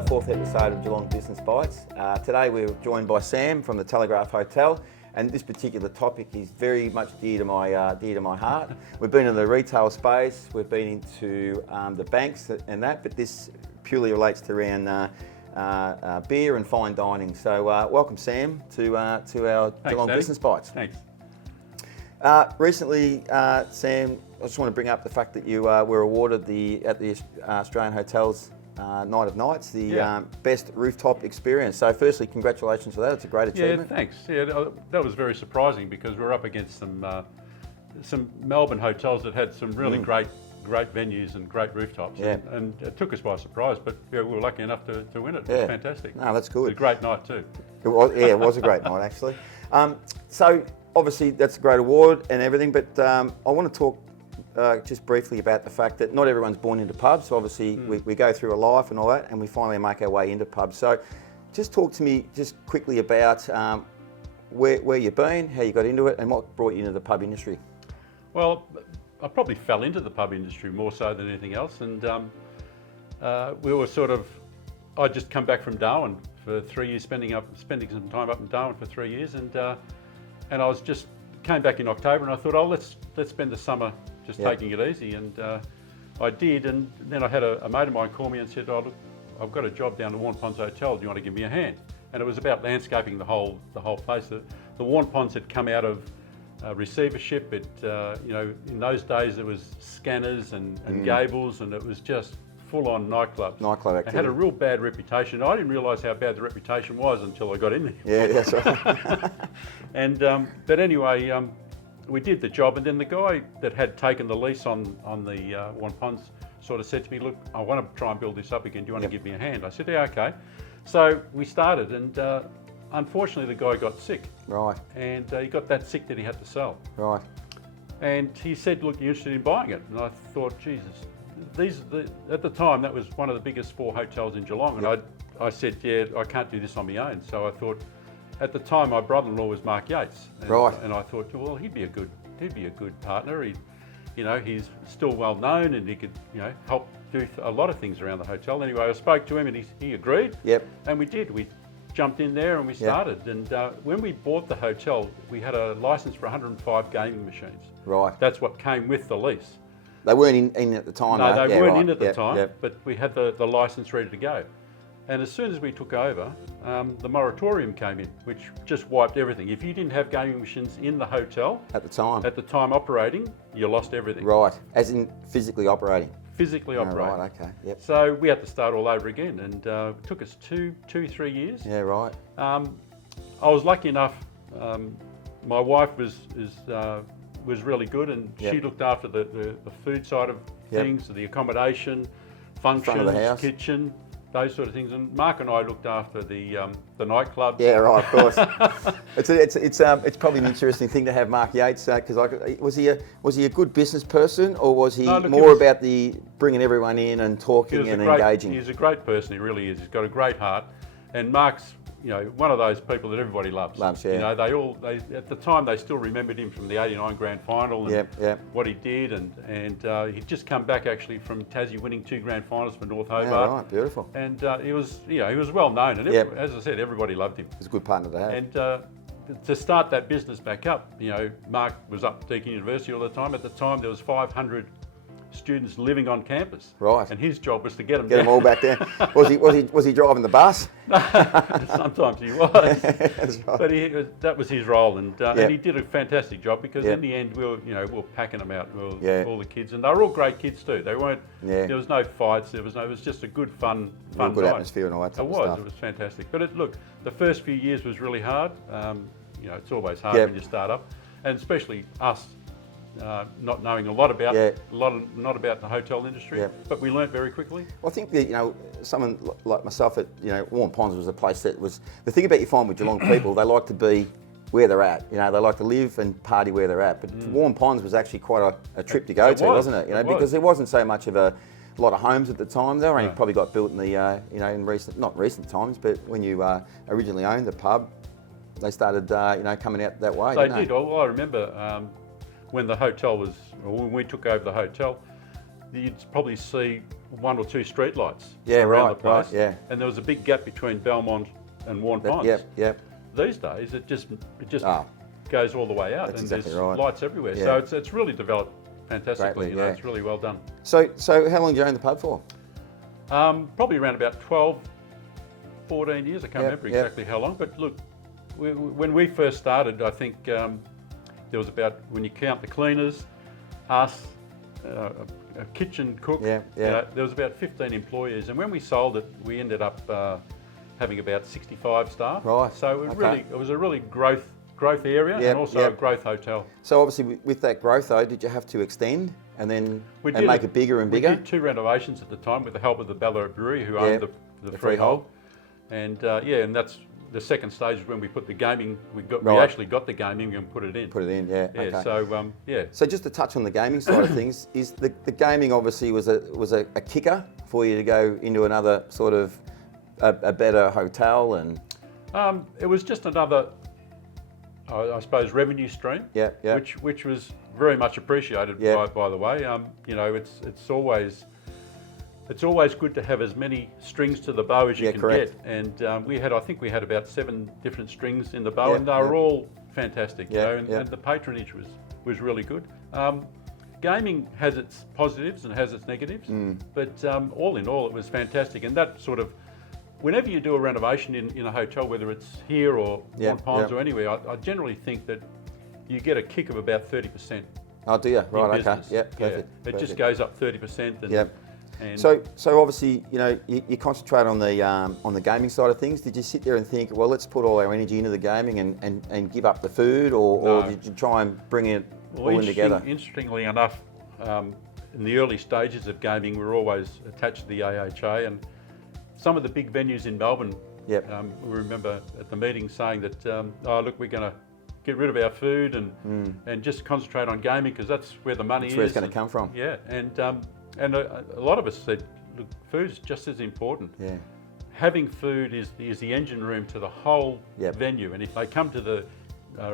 the fourth episode of Geelong Business Bites. Today we're joined by Sam from the Telegraph Hotel, and this particular topic is very much dear to my heart. We've been in the retail space, we've been into the banks and that, but this purely relates to around beer and fine dining. So welcome, Sam, to our Geelong Business Bites. Thanks. Recently, Sam, I just want to bring up the fact that you were awarded at the Australian Hotels Night of Nights, the best rooftop experience. So firstly, congratulations for that. It's a great achievement. Yeah, thanks. Yeah, that was very surprising because we're up against some Melbourne hotels that had some really great venues and great rooftops. Yeah. And it took us by surprise, but we were lucky enough to win it. It was fantastic. No, that's good. It was a great night too. It was a great night actually. So obviously that's a great award and everything, but I want to talk just briefly about the fact that not everyone's born into pubs. So obviously we go through a life and all that, and we finally make our way into pubs. So just talk to me just quickly about where you've been, how you got into it, and what brought you into the pub industry. Well, I probably fell into the pub industry more so than anything else, and we were I'd just come back from Darwin for 3 years, spending some time up in Darwin for 3 years, and I was just came back in October, and I thought, let's spend the summer just taking it easy, and I did. And then I had a mate of mine call me and said, look, I've got a job down at Warren Ponds Hotel. Do you want to give me a hand? And it was about landscaping the whole place. The Warren Ponds had come out of receivership. In those days there was scanners and gables, and it was just full-on nightclub activity. It had a real bad reputation. I didn't realise how bad the reputation was until I got in there. Yeah, that's right. And but anyway, we did the job, and then the guy that had taken the lease on the Warren Ponds sort of said to me, look, I want to try and build this up again. Do you want to give me a hand? I said, yeah, okay. So we started, and unfortunately the guy got sick. Right. And he got that sick that he had to sell. Right. And he said, look, you're interested in buying it? And I thought, Jesus, at the time that was one of the biggest 4 hotels in Geelong, and I said, yeah, I can't do this on my own. So I thought, at the time my brother-in-law was Mark Yates, and I thought, well, he'd be a good partner. He's still well known, and he could help do a lot of things around the hotel. Anyway, I spoke to him, and he agreed. Yep. And we did. We jumped in there and we started. And when we bought the hotel, we had a license for 105 gaming machines. Right. That's what came with the lease. They weren't in at the time. No, they weren't in at the time, but we had the license ready to go. And as soon as we took over, the moratorium came in, which just wiped everything. If you didn't have gaming machines in the hotel at the time operating, you lost everything. Right, as in physically operating. Physically operating. Right, okay, yep. So we had to start all over again, and it took us 3 years. Yeah, right. I was lucky enough. My wife was really good, and she looked after the food side of things, the accommodation, functions, kitchen, those sort of things. And Mark and I looked after the nightclubs. Yeah, right, of course. It's probably an interesting thing to have Mark Yates, because was he a good business person, or was he about the bringing everyone in and talking and engaging? He's a great person. He really is. He's got a great heart, and Mark's one of those people that everybody loves. Yeah. They at the time they still remembered him from the '89 Grand Final and what he did, and he'd just come back actually from Tassie, winning 2 Grand Finals for North Hobart. Yeah, right, beautiful. And he was well known, and as I said, everybody loved him. He's a good partner to have. And to start that business back up, Mark was up at Deakin University all the time. At the time, there was 500 students living on campus. Right. And his job was to get them them all back there. Was he driving the bus? Sometimes he was. That's right. But that was his role, and he did a fantastic job, because in the end we were packing them out, all the kids, and they were all great kids too. They weren't. Yeah. There was no fights. It was just a good fun good night. Atmosphere and all that type of stuff. It was fantastic. But look, the first few years was really hard. It's always hard when you start up, and especially us. Not knowing a lot about not about the hotel industry, but we learnt very quickly. Well, I think that someone like myself at Warren Ponds was a place that was the thing about you find with Geelong people, they like to be where they're at. They like to live and party where they're at. But Warren Ponds was actually quite a trip to go to, wasn't it? Because there wasn't so much of a lot of homes at the time. They only probably got built in the in not recent times, but when you originally owned the pub, they started coming out that way. They did. Well, I remember. When the hotel when we took over the hotel, you'd probably see 1 or 2 street lights Yeah, around right, the place. right, yeah. And there was a big gap between Belmont and Warren Ponds. Yep. These days, it just goes all the way out, That's and exactly there's right. lights everywhere. Yeah. So it's really developed fantastically. Greatly, yeah. It's really well done. So how long did you own the pub for? Probably around about 12, 14 years. I can't remember yep. exactly how long, but look, when we first started, I think there was about, when you count the cleaners, us, a kitchen cook, Yeah. there was about 15 employees, and when we sold it, we ended up having about 65 staff. Right. So it was a really growth area, Yep, and also a growth hotel. So obviously with that growth though, did you have to extend and then We make it bigger and bigger? We did 2 renovations at the time with the help of the Bellarine brewery, who owned the freehold. And and that's the second stage is when we put the gaming. We actually got the gaming and put it in. Yeah. Yeah. Okay. So So just to touch on the gaming side of things, is the gaming obviously was a kicker for you to go into another sort of a better hotel and. It was just another, I suppose, revenue stream. Yeah. Which was very much appreciated by the way. It's always good to have as many strings to the bow as you can correct. get. And I think we had about 7 different strings in the bow, and they were all fantastic. And the patronage was really good. Gaming has its positives and has its negatives, but all in all, it was fantastic. And that sort of, whenever you do a renovation in a hotel, whether it's here or Warren Ponds or anywhere, I generally think that you get a kick of about 30%. Oh, do you? Right. Okay. Business. Yeah. Perfect. It just goes up 30%. And, and So obviously, you concentrate on the gaming side of things. Did you sit there and think, well, let's put all our energy into the gaming and give up the food, or did you try and bring it all in together? Interestingly enough, in the early stages of gaming, we were always attached to the AHA, and some of the big venues in Melbourne. We remember at the meeting saying that, look, we're going to get rid of our food and just concentrate on gaming because that's where the money is. That's where it's going to come from. Yeah, and a lot of us said, look, food is just as important. Yeah. Having food is the engine room to the whole venue, and if they come to the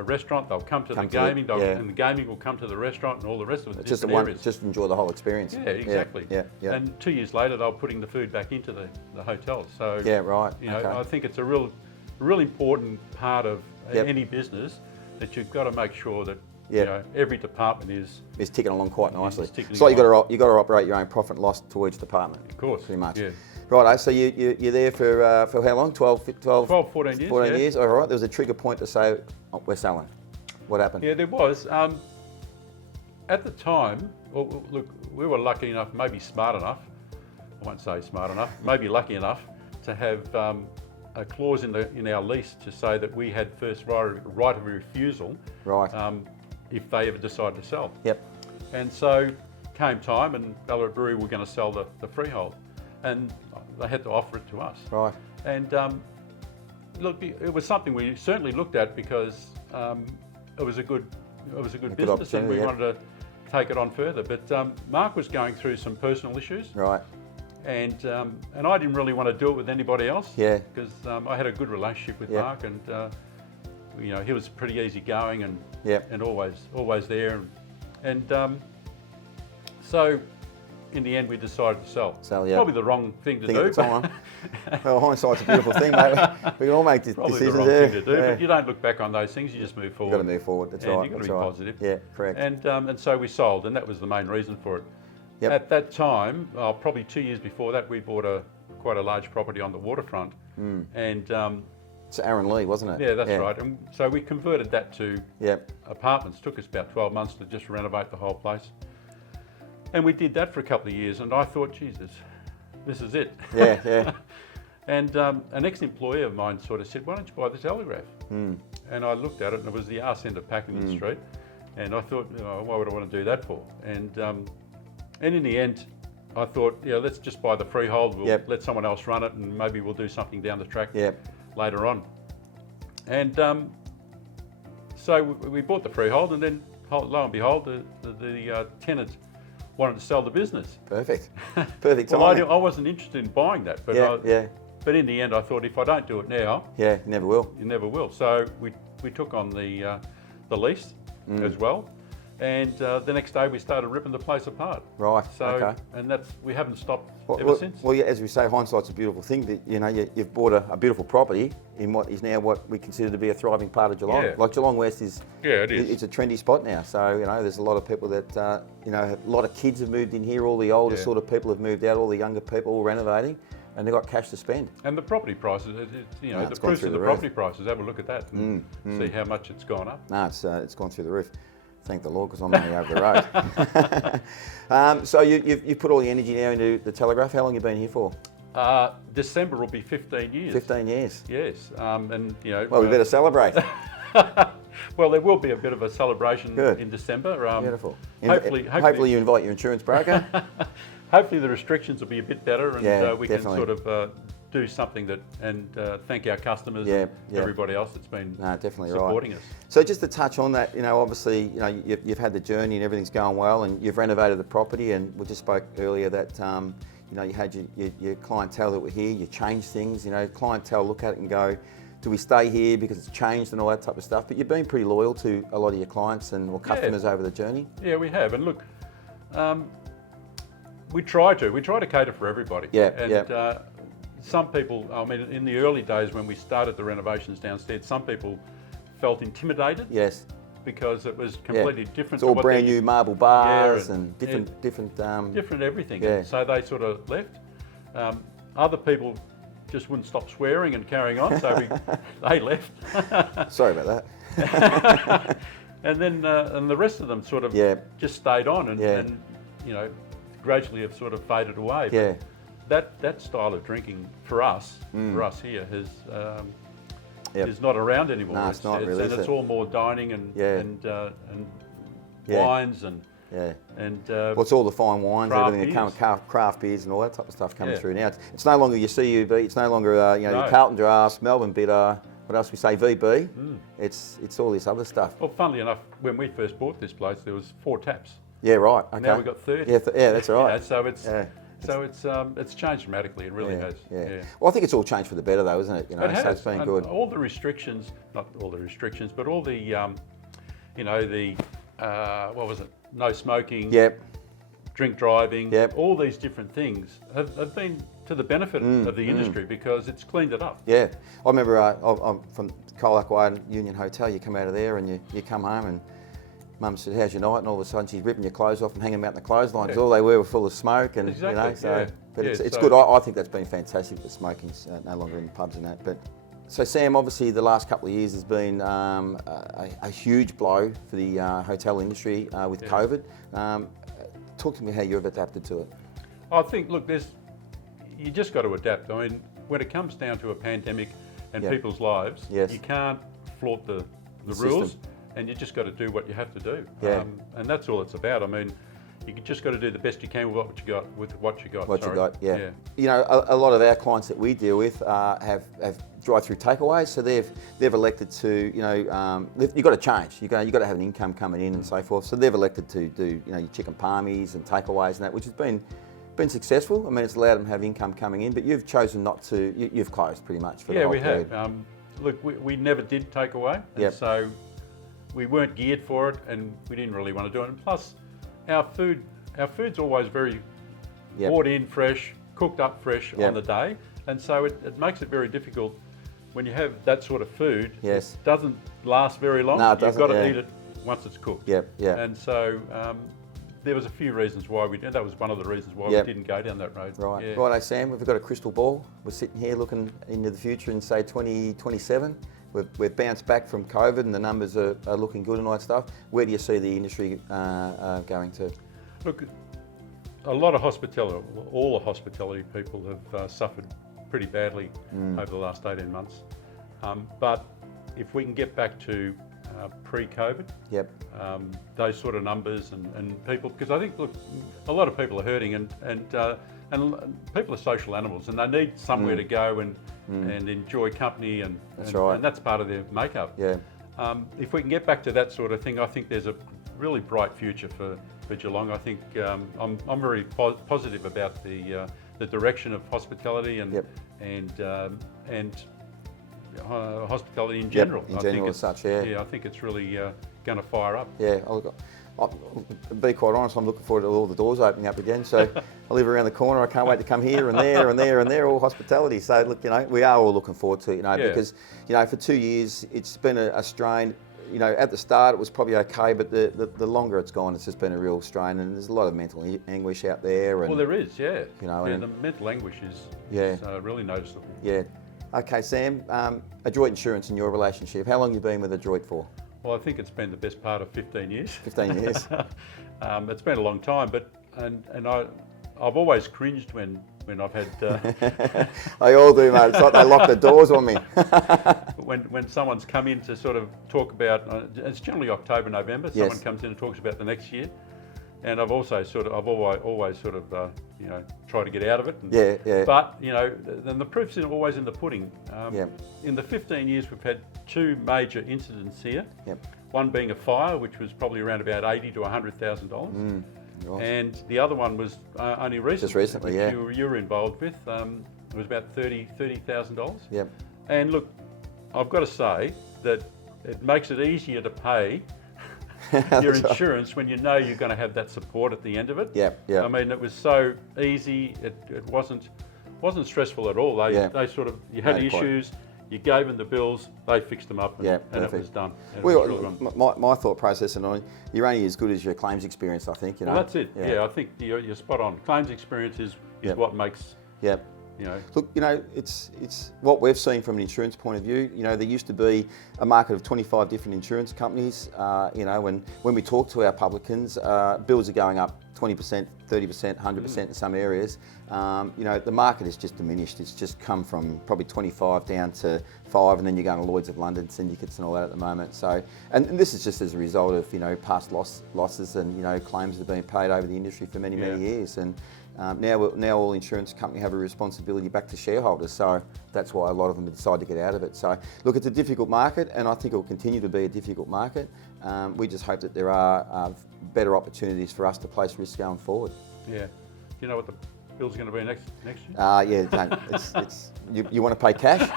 restaurant, they'll come to the gaming, and the gaming will come to the restaurant, and all the rest of it. Just enjoy the whole experience. Yeah, exactly. Yeah. And 2 years later, they're putting the food back into the hotels. So Okay. I think it's a real important part of any business that you've got to make sure that every department is ticking along quite nicely. So you got to operate your own profit and loss to each department. Of course, pretty much. Yeah. Right. So you're there for how long? 12, 14 years. 14 years. All right. There was a trigger point to say, we're selling. What happened? Yeah, there was. At the time, well, look, we were lucky enough, maybe smart enough. I won't say smart enough. Maybe lucky enough to have a clause in our lease to say that we had first right of refusal. Right. If they ever decided to sell. Yep. And so came time, and Bellarine Brewery were going to sell the freehold, and they had to offer it to us. Right. And look, it was something we certainly looked at because it was a good business, and we wanted to take it on further. But Mark was going through some personal issues. Right. And I didn't really want to do it with anybody else. Yeah. Because I had a good relationship with Mark, and he was pretty easygoing and always there, and so in the end we decided to sell. Probably the wrong thing to do. At the time. Well, hindsight's a beautiful thing, mate. We can all make decisions. Probably the wrong thing to do, but you don't look back on those things. You just move forward. You've got to move forward. That's right. You've got to be positive. Yeah, correct. And so we sold, and that was the main reason for it. Yep. At that time, probably 2 years before that, we bought quite a large property on the waterfront, and. It's Aaron Lee, wasn't it? Yeah, that's right. And so we converted that to apartments. It took us about 12 months to just renovate the whole place. And we did that for a couple of years, and I thought, Jesus, this is it. Yeah. And an ex-employee of mine sort of said, why don't you buy the Telegraph? And I looked at it, and it was the arse end of Packington Street. And I thought, why would I want to do that for? And in the end, I thought, let's just buy the freehold. We'll let someone else run it, and maybe we'll do something down the track. Later on. And so we bought the freehold, and then lo and behold, the tenant wanted to sell the business. Perfect time. Well, I wasn't interested in buying that, but but in the end I thought if I don't do it now, you never will. You never will. So we took on the lease as well, And the next day we started ripping the place apart. Right. So, okay. and we haven't stopped ever Well, since. well, yeah, as we say, hindsight's a beautiful thing. That, you know, you've bought a beautiful property in what is now what we consider to be a thriving part of Geelong. Yeah. Like Geelong West is. Yeah, it is. It's a trendy spot now. So, you know, there's a lot of people that, you know, a lot of kids have moved in here. All the older sort of people have moved out. All the younger people all renovating, and they've got cash to spend. And the property prices, you know, No, the proofs of the property prices. Have a look at that and see how much it's gone up. No, it's gone through the roof. Thank the Lord, because I'm only over the road. So you've put all the energy now into the Telegraph. How long have you been here for? December will be 15 years. 15 years. Yes, and you know. Well, we better celebrate. Well, there will be a bit of a celebration Good. in December. Beautiful. Hopefully you invite your insurance broker. hopefully the restrictions will be a bit better, and we definitely. can sort of do something that and thank our customers and everybody else that's been definitely supporting us. So just to touch on that, you know, obviously, you know, you've had the journey and everything's going well, and you've renovated the property, and we just spoke earlier that, you know, you had your clientele that were here, you changed things, you know, clientele look at it and go, do we stay here because it's changed and all that type of stuff? But you've been pretty loyal to a lot of your clients or customers over the journey. Yeah, we have. And look, we try to cater for everybody. Some people, I mean, in the early days when we started the renovations downstairs, some people felt intimidated. Yes. Because it was completely different. It's all to what brand new marble bars and different everything. Yeah. And so they sort of left. Other people just wouldn't stop swearing and carrying on, so they left. Sorry about that. And then and the rest of them sort of just stayed on and you know, gradually have sort of faded away. But that style of drinking for us here is not around anymore. No, it's not really. And it's all more dining and wines and what's all the fine wines, everything that comes, craft beers and all that type of stuff coming through now. It's no longer your CUB. It's no longer you know, your Carlton Draughts, Melbourne Bitter. What else we say? VB. It's all this other stuff. Well, funnily enough, when we first bought this place, there was 4 taps. Yeah, right. Okay. Now we've got 30. Yeah, that's right. You know, so it's changed dramatically. It really has. Yeah. Well, I think it's all changed for the better, though, isn't it? You know, it has. So it's been good. All the restrictions, not all the restrictions, but all the, you know, the what was it? No smoking. Drink driving. All these different things have been to the benefit of the industry because it's cleaned it up. Yeah, I remember I'm from Colac Way Union Hotel. You come out of there and you come home and Mum said, "How's your night?" And all of a sudden she's ripping your clothes off and hanging them out in the clothesline because all they were full of smoke and exactly. You know. So, but it's so good. I think that's been fantastic that smoking's no longer in the pubs and that. But so Sam, obviously the last couple of years has been a huge blow for the hotel industry with COVID. Talk to me how you've adapted to it. I think, look, you just got to adapt. I mean, when it comes down to a pandemic and people's lives, you can't flaunt the rules. System. And you just got to do what you have to do. And that's all it's about. I mean, you just got to do the best you can with what you got. You know, a lot of our clients that we deal with have drive-through takeaways, so they've elected to, you know, you've got to change. You got to have an income coming in and so forth. So they've elected to do, you know, your chicken palmies and takeaways and that, which has been successful. I mean, it's allowed them to have income coming in, but you've chosen not to. You've closed pretty much for the whole period. Yeah, we have. Look, we never did takeaway, and so we weren't geared for it, and we didn't really want to do it. And plus, our food's always very bought in fresh, cooked up fresh on the day, and so it makes it very difficult when you have that sort of food. It doesn't last very long. No, it doesn't. You've got to eat it once it's cooked. And so there was a few reasons why we did. That was one of the reasons why we didn't go down that road. Right. Righto, Sam. We've got a crystal ball. We're sitting here looking into the future in say 2027. We've bounced back from COVID and the numbers are looking good and all that stuff. Where do you see the industry going to? Look, a lot of hospitality, all the hospitality people have suffered pretty badly over the last 18 months. But if we can get back to pre-COVID, those sort of numbers and people, because I think, look, a lot of people are hurting and people are social animals and they need somewhere to go and enjoy company and that's part of their makeup. If we can get back to that sort of thing, I think there's a really bright future for Geelong. I think I'm very positive about the direction of hospitality and hospitality in general. In general, as such, I think it's really going to fire up. Yeah, To be quite honest, I'm looking forward to all the doors opening up again. So I live around the corner. I can't wait to come here and there and there and there, all hospitality. So look, we are all looking forward to it, because, for 2 years it's been a strain. At the start it was probably okay, but the longer it's gone, it's just been a real strain, and there's a lot of mental anguish out there. And, well, there is, yeah. And the mental anguish is really noticeable. Yeah. Okay, Sam, Adroit Insurance and your relationship, how long have you been with Adroit for? Well, I think it's been the best part of 15 years. 15 years. It's been a long time, but I've always cringed when I've had. They all do, mate. It's like they lock the doors on me. when someone's come in to sort of talk about, it's generally October, November. Someone comes in and talks about the next year, and I've always sort of try to get out of it. But then the proof's always in the pudding. In the 15 years, we've had 2 major incidents here. One being a fire, which was probably around about $80,000 to $100,000. Right. And the other one was only recently. Just recently, yeah. You were involved with. It was about $30,000. Yep. And look, I've got to say that it makes it easier to pay your insurance when you know you're going to have that support at the end of it. Yeah. I mean, it was so easy. It wasn't stressful at all. They sort of, you had issues. You gave them the bills, they fixed them up, and it was done. My thought process, and you're only as good as your claims experience, I think. Well, that's it. Yeah, I think you're spot on. Claims experience is what makes. Yep. Look, it's what we've seen from an insurance point of view. There used to be a market of 25 different insurance companies. When we talk to our publicans, bills are going up 20%, 30%, 100% in some areas. The market has just diminished. It's just come from probably 25 down to 5, and then you're going to Lloyd's of London syndicates and all that at the moment. So, and this is just as a result of past losses and claims that have been paid over the industry for many years. And now all insurance companies have a responsibility back to shareholders. So that's why a lot of them decide to get out of it. So look, it's a difficult market, and I think it will continue to be a difficult market. We just hope that there are better opportunities for us to place risk going forward. Yeah. Do you know what the bill's going to be next Yeah, year? don't. It's you want to pay cash?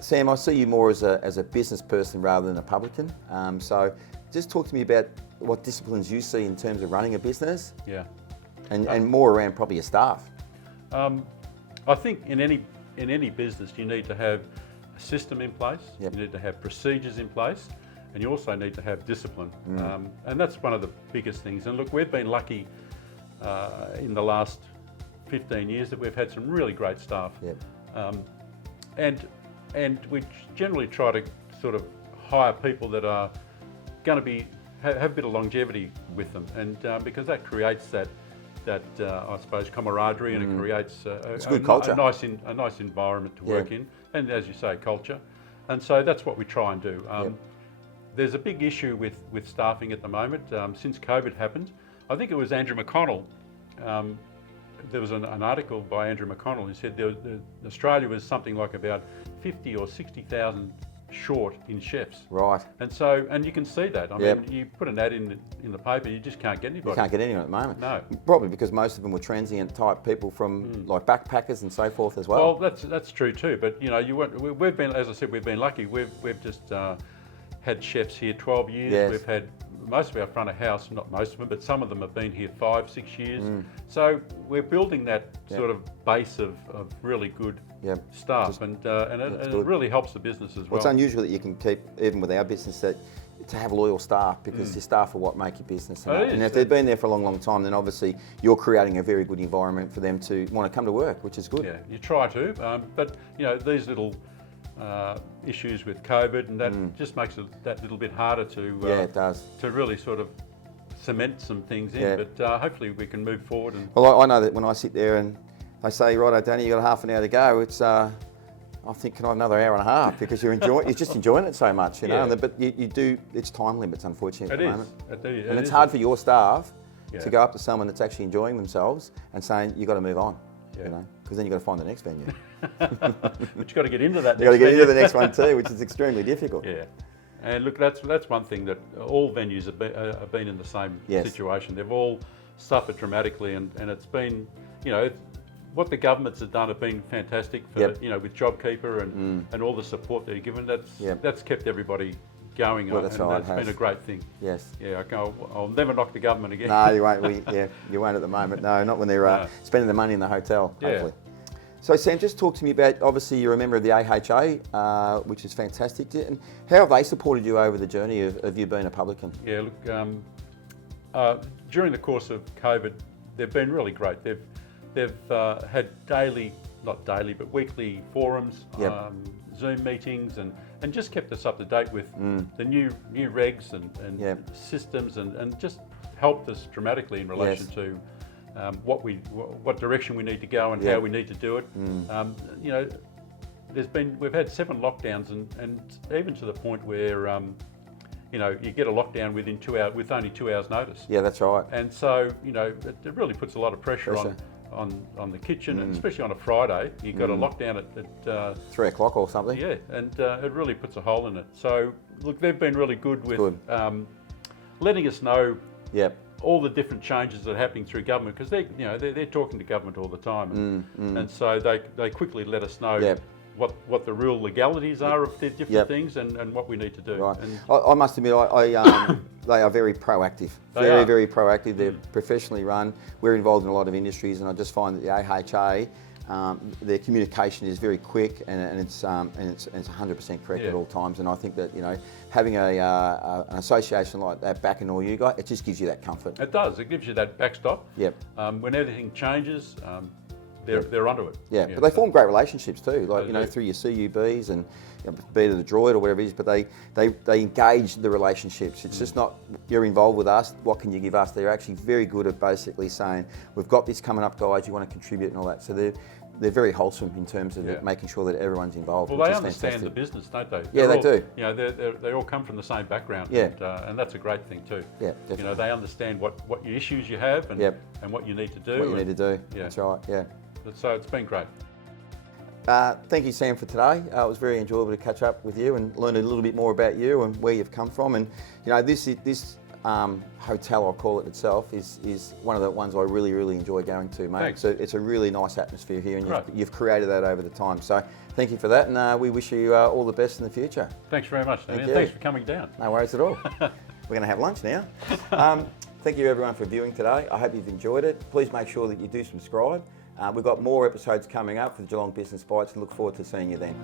Sam, I see you more as a business person rather than a publican. So just talk to me about what disciplines you see in terms of running a business. Yeah. And more around probably your staff. I think in any business you need to have a system in place. Yep. You need to have procedures in place, and you also need to have discipline. And that's one of the biggest things. And look, we've been lucky in the last 15 years that we've had some really great staff. Yep. And we generally try to sort of hire people that are going to have a bit of longevity with them, and because that creates that I suppose camaraderie, and it creates it's good culture. a nice environment to work in, and as you say, culture. And so that's what we try and do. There's a big issue with staffing at the moment. Since COVID happened, I think it was Andrew McConnell. There was an article by Andrew McConnell who said Australia was something like about 50 or 60,000 short in chefs. Right. And you can see that. I mean, you put an ad in the paper, you just can't get anybody. You can't get anyone at the moment. No. Probably because most of them were transient type people from like backpackers and so forth as well. Well, that's true too. But we've been, as I said, we've been lucky. We've just had chefs here 12 years. Yes. We've had most of our front of house, not most of them, but some of them have been here 5, 6 years. So we're building that sort of base of really good staff, and it really helps the business as well. Well, it's unusual that you can keep, even with our business, to have loyal staff, because your staff are what make your business. And if they've been there for a long time, then obviously you're creating a very good environment for them to want to come to work, which is good. Yeah, you try to, but these little issues with COVID, and that just makes it that little bit harder to it does. To really sort of cement some things in. But hopefully we can move forward. And well, I know that when I sit there and they say, "Righto, Danny, you've got half an hour to go," it's I think, can I have another hour and a half, because you're just enjoying it so much, But you do. It's time limits, unfortunately, at the moment. And it's hard for your staff to go up to someone that's actually enjoying themselves and saying, "You've got to move on," because then you've got to find the next venue. But you've got to get into that. You've got to get into the next one too, which is extremely difficult. Yeah, and look, that's one thing that all venues have been in the same situation. They've all suffered dramatically, and it's been, what the governments have done have been fantastic for with JobKeeper and all the support they're given. That's kept everybody going Well, on, that's and right, it's it been has. a great thing. Yes. Yeah, I'll never knock the government again. No, you won't. You won't at the moment. No, not when they're No. spending the money in the hotel, Yeah. hopefully. So, Sam, just talk to me about, obviously, you're a member of the AHA, which is fantastic. And how have they supported you over the journey of you being a publican? Yeah, look, during the course of COVID, they've been really great. They've had not daily, but weekly forums, Yep. Zoom meetings, and just kept us up to date with the new regs and Yep. systems, and just helped us dramatically in relation Yes. to what direction we need to go and Yep. how we need to do it. You know, we've had 7 lockdowns, and even to the point where you know, you get a lockdown within 2 hours with only 2 hours notice. Yeah, that's right. And so, you know, it really puts a lot of pressure on the kitchen, and especially on a Friday. You've got a lockdown at 3 o'clock or something. yeah, and it really puts a hole in it. So, look, they've been really good with letting us know Yep. all the different changes that are happening through government, because they're talking to government all the time, and so they quickly let us know Yep. what the real legalities are of the different Yep. things and what we need to do. Right. And I must admit, they are very proactive. They are. Very proactive. They're professionally run. We're involved in a lot of industries, and I just find that the AHA, their communication is very quick, and it's 100% correct Yeah. at all times. And I think that, you know, having an association like that backing all you guys, it just gives you that comfort. it does. It gives you that backstop. Yep. When everything changes, they're onto it. Yeah, but they form great relationships too, like, They you know, do. through your CUBs and, you know, be it Adroit or whatever it is, but they engage the relationships. It's just not, you're involved with us, what can you give us? They're actually very good at basically saying, we've got this coming up, guys, you want to contribute and all that. So they're very wholesome in terms of making sure that everyone's involved, Well, which they is understand fantastic. the business, don't they? Yeah, they all, do. You know, they all come from the same background, Yeah. and that's a great thing too. Yeah, You definitely. know, they understand what your issues you have and Yep. and what you need to do. What you need to do, Yeah. that's right, yeah. So it's been great. Thank you, Sam, for today. It was very enjoyable to catch up with you and learn a little bit more about you and where you've come from. And, you know, this hotel, I'll call it itself, is one of the ones I really enjoy going to, mate. Thanks. So it's a really nice atmosphere here, and Right. you've created that over the time. So thank you for that, and we wish you all the best in the future. Thanks very much, Danny, Thank and you. thanks for coming down. No worries at all. We're going to have lunch now. Thank you, everyone, for viewing today. I hope you've enjoyed it. Please make sure that you do subscribe. We've got more episodes coming up for the Geelong Business Bites, and look forward to seeing you then.